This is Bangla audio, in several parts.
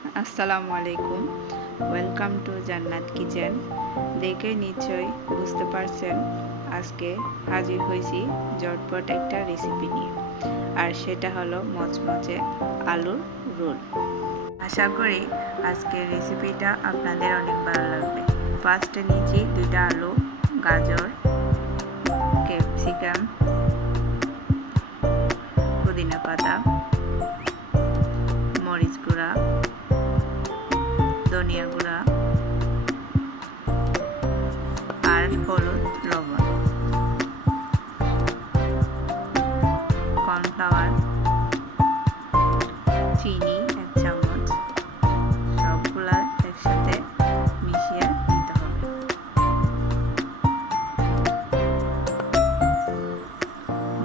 আসসালামু আলাইকুম। ওয়েলকাম টু জান্নাত কিচেন। দেখে নিশ্চয়ই বুঝতে পারছেন আজকে হাজির হয়েছি ঝটপট একটা রেসিপি নিয়ে, আর সেটা হলো মচমচে আলুর রোল। আশা করি আজকের রেসিপিটা আপনাদের অনেক ভালো লাগবে। ফার্স্টে নিয়েছি 2টা আলু, গাজর, ক্যাপসিকাম, পুদিনা পাতা, মরিচ গুঁড়া, ধনিয়া গুঁড়া আর হলুদ, লবণ, কর্নফ্লাওয়ার, চিনি 1 চামচ, সবগুলা একসাথে মিশিয়ে নিতে হবে।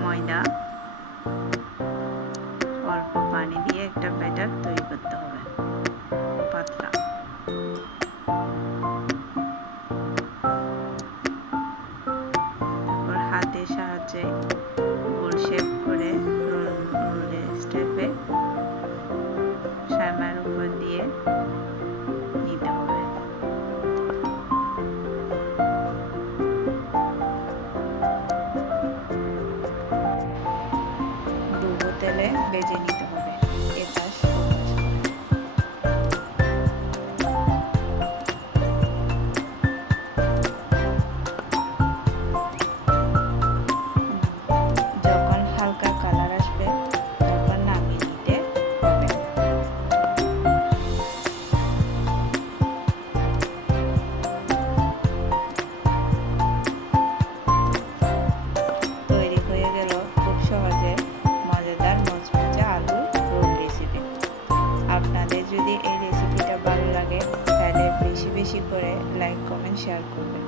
ময়দা, অল্প পানি দিয়ে একটা ব্যাটার তৈরি করতে হবে, পাতলা। তারপর হাতের সাহায্যে গোল শেপ করে রোলের স্টেপে সাইমার উপর দিয়ে নিতে হবে। ডুবো তেলে ভেজে নিতে হবে এপাশ ওপাশ করে। যখন হালকা কালার আসবে তখন নামিয়ে নিতে হবে। তৈরি হয়ে গেল খুব সহজে মজাদার মচমচে আলুর রোল রেসিপি। আপনাদের যদি এই রেসিপিটা ভালো লাগে তাহলে বেশি বেশি করে লাইক, কমেন্ট, শেয়ার করবেন।